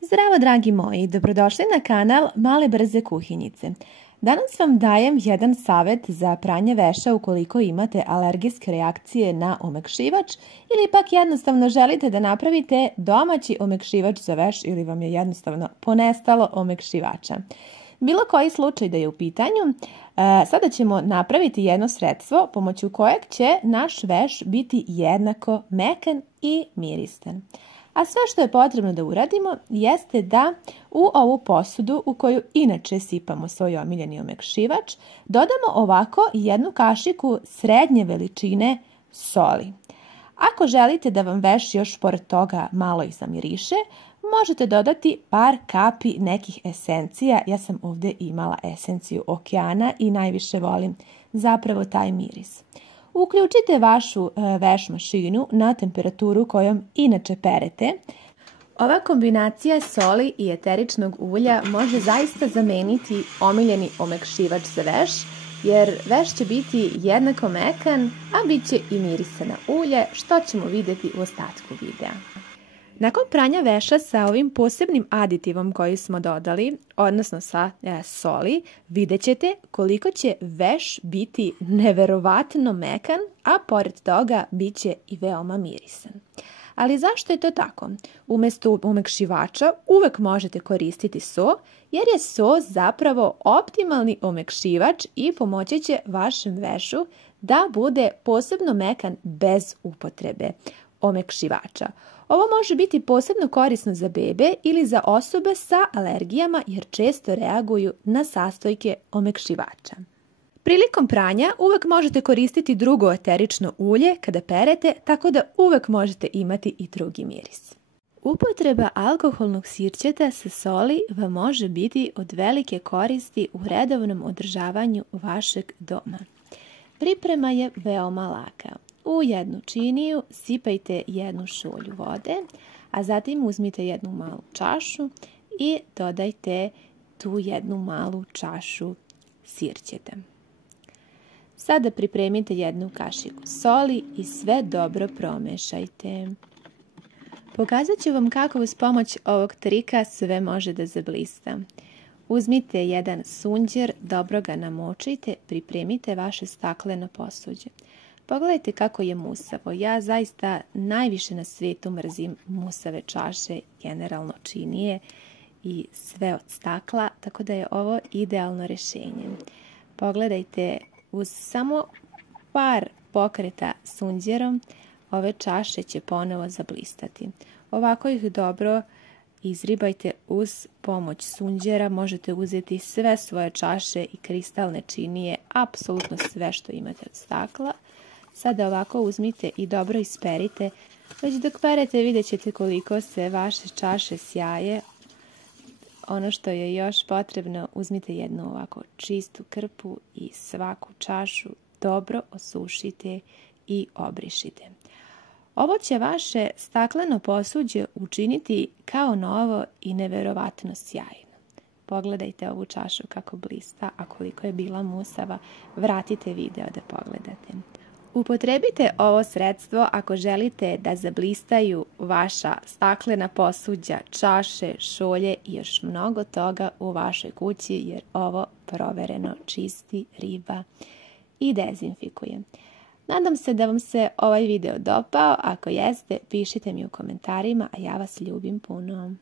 Zdravo dragi moji, dobrodošli na kanal Male brze kuhinjice. Danas vam dajem jedan savjet za pranje veša ukoliko imate alergijske reakcije na omekšivač ili pak jednostavno želite da napravite domaći omekšivač za veš ili vam je jednostavno ponestalo omekšivača. Bilo koji slučaj da je u pitanju, sada ćemo napraviti jedno sredstvo pomoću kojeg će naš veš biti jednako mekan i miristan. A sve što je potrebno da uradimo jeste da u ovu posudu u koju inače sipamo svoj omiljeni omekšivač dodamo ovako jednu kašiku srednje veličine soli. Ako želite da vam veš još pored toga malo i zamiriše, možete dodati par kapi nekih esencija. Ja sam ovdje imala esenciju okeana i najviše volim zapravo taj miris. Uključite vašu veš mašinu na temperaturu kojom inače perete. Ova kombinacija soli i eteričnog ulja može zaista zameniti omiljeni omekšivač za veš, jer veš će biti jednako mekan, a bit će i mirisana ulje, što ćemo vidjeti u ostatku videa. Nakon pranja veša sa ovim posebnim aditivom koji smo dodali, odnosno sa soli, vidjet ćete koliko će veš biti neverovatno mekan, a pored toga bit će i veoma mirisan. Ali zašto je to tako? Umjesto omekšivača uvek možete koristiti so, jer je so zapravo optimalni omekšivač i pomoći će vašem vešu da bude posebno mekan bez upotrebe omekšivača. Ovo može biti posebno korisno za bebe ili za osobe sa alergijama jer često reaguju na sastojke omekšivača. Prilikom pranja uvek možete koristiti drugo eterično ulje kada perete, tako da uvek možete imati i drugi miris. Upotreba alkoholnog sirćeta sa soli vam može biti od velike koristi u redovnom održavanju vašeg doma. Priprema je veoma laka. U jednu činiju sipajte jednu šolju vode, a zatim uzmite jednu malu čašu i dodajte tu jednu malu čašu sirćeta. Sada pripremite jednu kašiku soli i sve dobro promešajte. Pokazat ću vam kako uz pomoć ovog trika sve može da zablista. Uzmite jedan sunđer, dobro ga namočite, pripremite vaše stakleno posuđe. Pogledajte kako je musavo. Ja zaista najviše na svijetu mrzim musave čaše, generalno činije i sve od stakla, tako da je ovo idealno rješenje. Pogledajte, uz samo par pokreta sunđerom ove čaše će ponovo zablistati. Ovako ih dobro izribajte uz pomoć sunđera. Možete uzeti sve svoje čaše i kristalne činije, apsolutno sve što imate od stakla. Sada ovako uzmite i dobro isperite. Već dok perete vidjet ćete koliko se vaše čaše sjaje. Ono što je još potrebno, uzmite jednu ovako čistu krpu i svaku čašu dobro osušite i obrišite. Ovo će vaše stakleno posuđe učiniti kao novo i neverovatno sjajno. Pogledajte ovu čašu kako blista, a koliko je bila musava, vratite video da pogledate. Upotrebite ovo sredstvo ako želite da zablistaju vaša staklena posuđa, čaše, šolje i još mnogo toga u vašoj kući, jer ovo provereno čisti, riba i dezinfikuje. Nadam se da vam se ovaj video dopao. Ako jeste, pišite mi u komentarima, a ja vas ljubim puno.